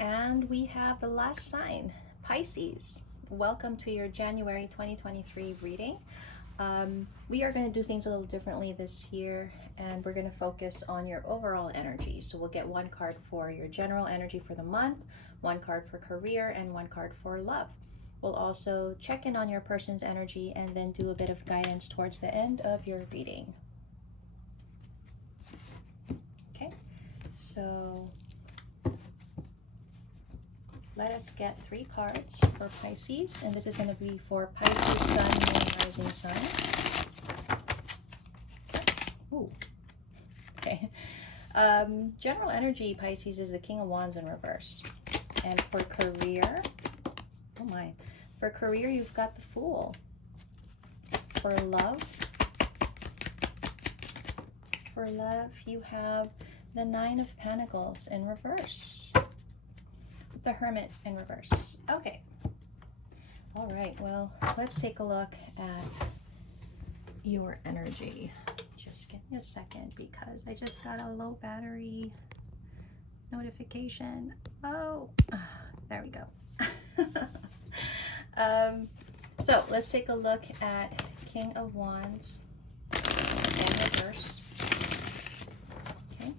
And we have the last sign, Pisces. Welcome to your January 2023 reading. We are going to do things a little differently this year, and we're going to focus on your overall energy. So we'll get one card for your general energy for the month, one card for career, and one card for love. We'll also check in on your person's energy and then do a bit of guidance towards the end of your reading. Okay, so let us get 3 cards for Pisces, and this is going to be for Pisces, Sun, Moon, Rising, Sun. Ooh. Okay. General energy, Pisces, is the King of Wands in reverse. And for career, oh my, for career, you've got the Fool. For love, you have the Nine of Pentacles in reverse. The Hermit in reverse. Okay. All right. Well, let's take a look at your energy. Just give me a second because I just got a low battery notification. Oh, there we go. So let's take a look at King of Wands in reverse. Okay.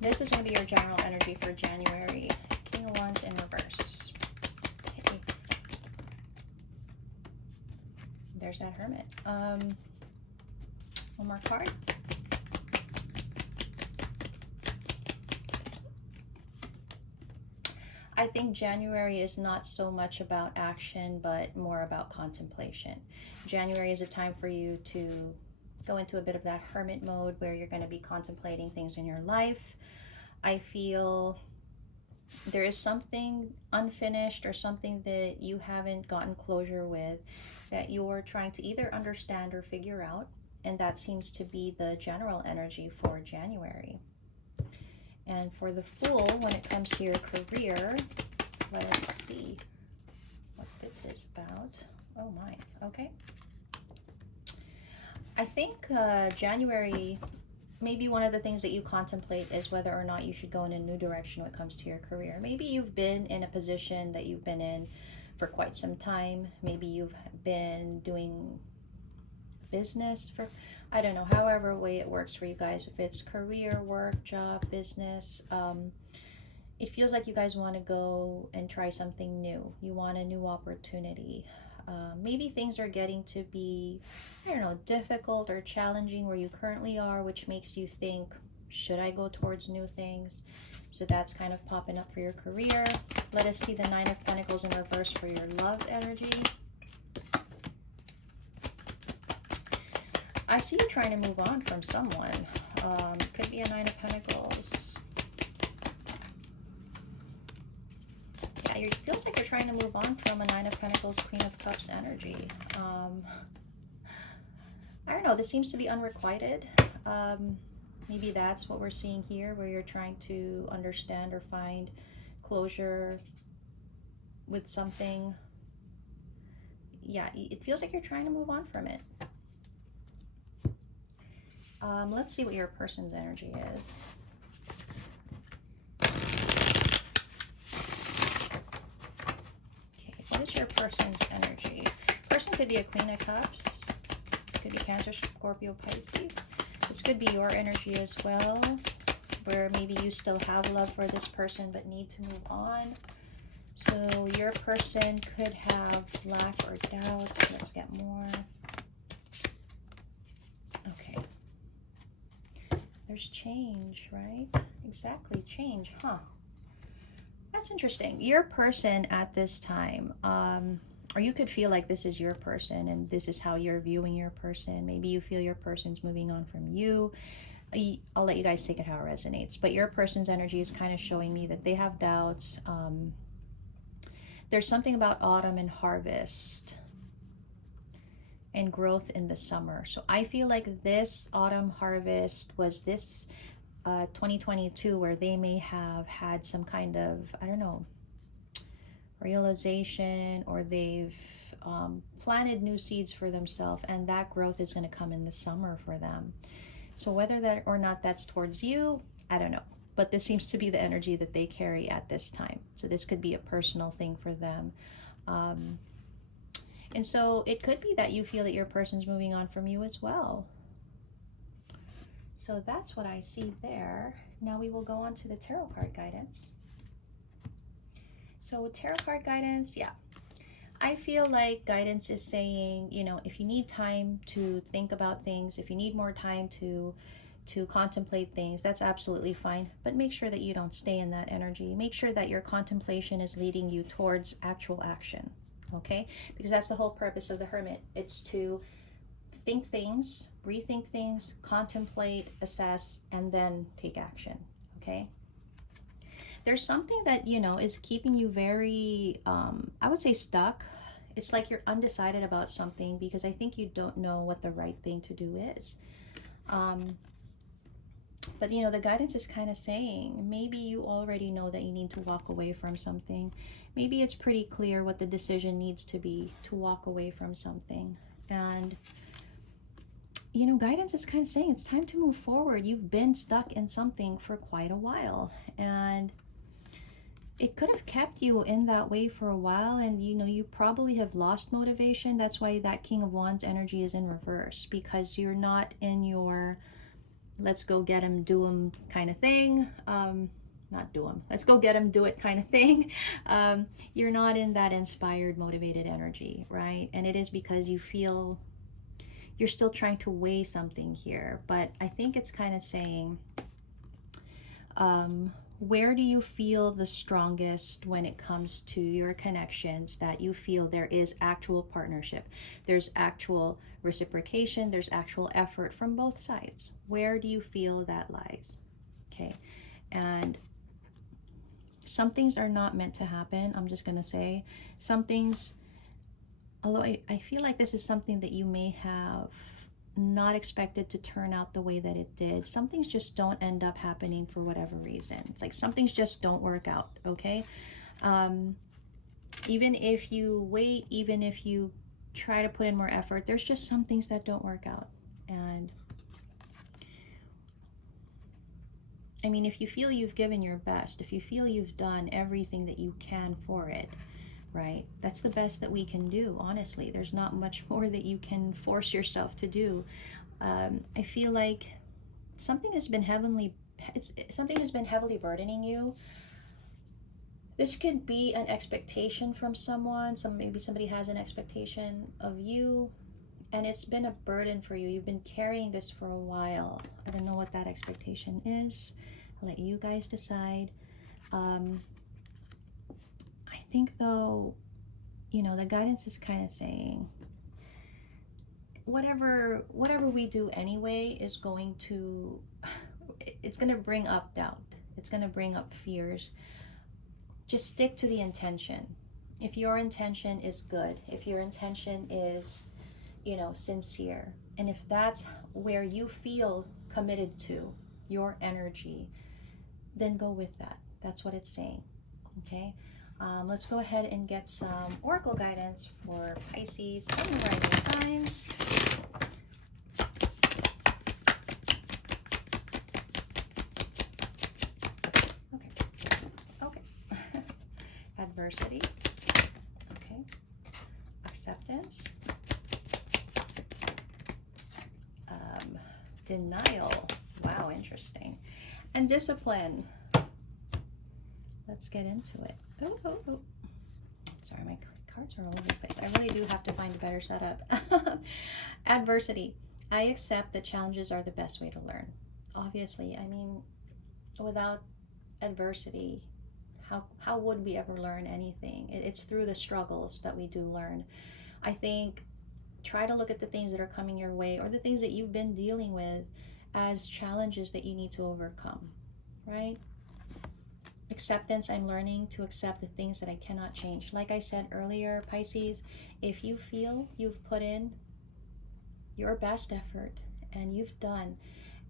This is going to be your general energy for January. King of Wands in reverse. Okay. There's that Hermit. One more card. I think January is not so much about action, but more about contemplation. January is a time for you to go into a bit of that hermit mode where you're going to be contemplating things in your life. I feel there is something unfinished or something that you haven't gotten closure with that you're trying to either understand or figure out, and that seems to be the general energy for January. And for the Fool, when it comes to your career, let us see what this is about. Oh my, okay. I think January, maybe one of the things that you contemplate is whether or not you should go in a new direction when it comes to your career. Maybe you've been in a position that you've been in for quite some time. Maybe you've been doing business for, I don't know, however way it works for you guys. If it's career, work, job, business, it feels like you guys want to go and try something new. You want a new opportunity. Maybe things are getting to be, I don't know, difficult or challenging where you currently are, which makes you think, should I go towards new things? So that's kind of popping up for your career. Let us see the Nine of Pentacles in reverse for your love energy. I see you trying to move on from someone. Could be a Nine of Pentacles. Yeah, it feels like you're trying to move on from a Nine of Pentacles, Queen of Cups energy. I don't know, this seems to be unrequited. Maybe that's what we're seeing here, where you're trying to understand or find closure with something. Yeah, it feels like you're trying to move on from it. Let's see what your person's energy is. Okay, what is your person's energy? Person could be a Queen of Cups. Could be Cancer, Scorpio, Pisces. This could be your energy as well, where maybe you still have love for this person but need to move on. So your person could have lack or doubts. Let's get more. Okay. There's change, right? Exactly, change, huh? That's interesting. Your person at this time, or you could feel like this is your person and this is how you're viewing your person. Maybe you feel your person's moving on from you. I'll let you guys take it how it resonates. But your person's energy is kind of showing me that they have doubts. There's something about autumn and harvest and growth in the summer. So I feel like this autumn harvest was this 2022 where they may have had some kind of, I don't know, realization, or they've planted new seeds for themselves, and that growth is going to come in the summer for them. So whether that or not that's towards you, I don't know. but this seems to be the energy that they carry at this time. So this could be a personal thing for them. And so it could be that you feel that your person's moving on from you as well. So that's what I see there. Now we will go on to the tarot card guidance. So tarot card guidance, yeah. I feel like guidance is saying, you know, if you need time to think about things, if you need more time to contemplate things, that's absolutely fine. But make sure that you don't stay in that energy. Make sure that your contemplation is leading you towards actual action, okay? Because that's the whole purpose of the Hermit. It's to think things, rethink things, contemplate, assess, and then take action, okay? There's something that, you know, is keeping you very, I would say stuck. It's like you're undecided about something because I think you don't know what the right thing to do is. But, you know, the guidance is kind of saying, maybe you already know that you need to walk away from something. Maybe it's pretty clear what the decision needs to be to walk away from something. And, you know, guidance is kind of saying it's time to move forward. You've been stuck in something for quite a while. And it could have kept you in that way for a while, and you know, you probably have lost motivation. That's why that King of Wands energy is in reverse, because you're not in your let's go get him, do him kind of thing. Not do him, let's go get him, do it kind of thing. You're not in that inspired, motivated energy, right? And it is because you feel you're still trying to weigh something here. But I think it's kind of saying, where do you feel the strongest when it comes to your connections, that you feel there is actual partnership, there's actual reciprocation, there's actual effort from both sides? Where do you feel that lies? Okay. And some things are not meant to happen. I'm just going to say some things, although I feel like this is something that you may have not expected to turn out the way that it did. Some things just don't end up happening for whatever reason. Like some things just don't work out, okay? Even if you wait, even if you try to put in more effort, there's just some things that don't work out. And I mean, if you feel you've given your best, if you feel you've done everything that you can for it, right? That's the best that we can do, honestly. There's not much more that you can force yourself to do. I feel like something has been heavily burdening you. This could be an expectation from someone. Maybe somebody has an expectation of you, and it's been a burden for you. You've been carrying this for a while. I don't know what that expectation is. I'll let you guys decide. I think though, you know, the guidance is kind of saying whatever we do anyway is going to, it's going to bring up doubt. It's going to bring up fears. Just stick to the intention. If your intention is good, if your intention is, you know, sincere, and if that's where you feel committed to your energy, then go with that. That's what it's saying. Okay. Let's go ahead and get some oracle guidance for Pisces, Sun, and Rising signs. Okay. Adversity. Okay. Acceptance. Denial. Wow, interesting. And discipline. Let's get into it. Oh. Sorry, my cards are all over the place. I really do have to find a better setup. Adversity. I accept that challenges are the best way to learn. Obviously, I mean, without adversity, how would we ever learn anything? It's through the struggles that we do learn. I think try to look at the things that are coming your way, or the things that you've been dealing with, as challenges that you need to overcome, right? Acceptance, I'm learning to accept the things that I cannot change. Like I said earlier, Pisces, if you feel you've put in your best effort and you've done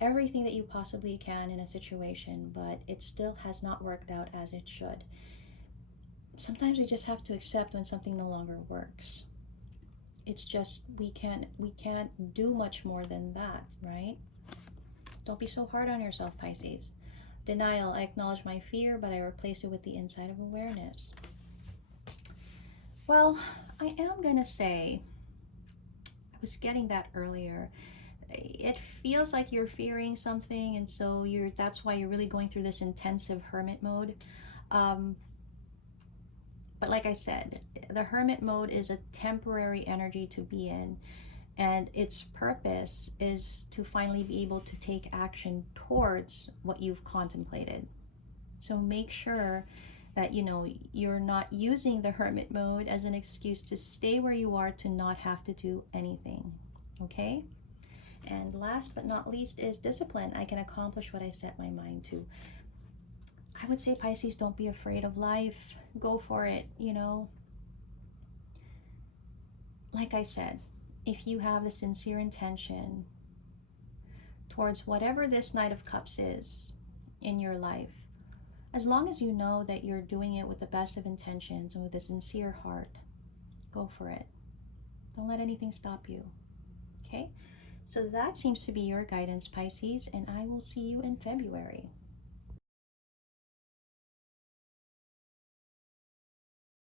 everything that you possibly can in a situation, but it still has not worked out as it should, sometimes we just have to accept when something no longer works. It's just we can't do much more than that, right? Don't be so hard on yourself, Pisces. Denial. I acknowledge my fear, but I replace it with the insight of awareness. Well, I am going to say, I was getting that earlier. It feels like you're fearing something, and so that's why you're really going through this intensive hermit mode. Um, but like I said, the hermit mode is a temporary energy to be in, and its purpose is to finally be able to take action towards what you've contemplated. So make sure that you're not using the hermit mode as an excuse to stay where you are, to not have to do anything. Okay? And last but not least is discipline. I can accomplish what I set my mind to. I would say, Pisces, don't be afraid of life. Go for it, Like I said, if you have the sincere intention towards whatever this Knight of Cups is in your life, as long as you know that you're doing it with the best of intentions and with a sincere heart, go for it. Don't let anything stop you. Okay? So that seems to be your guidance, Pisces, and I will see you in February.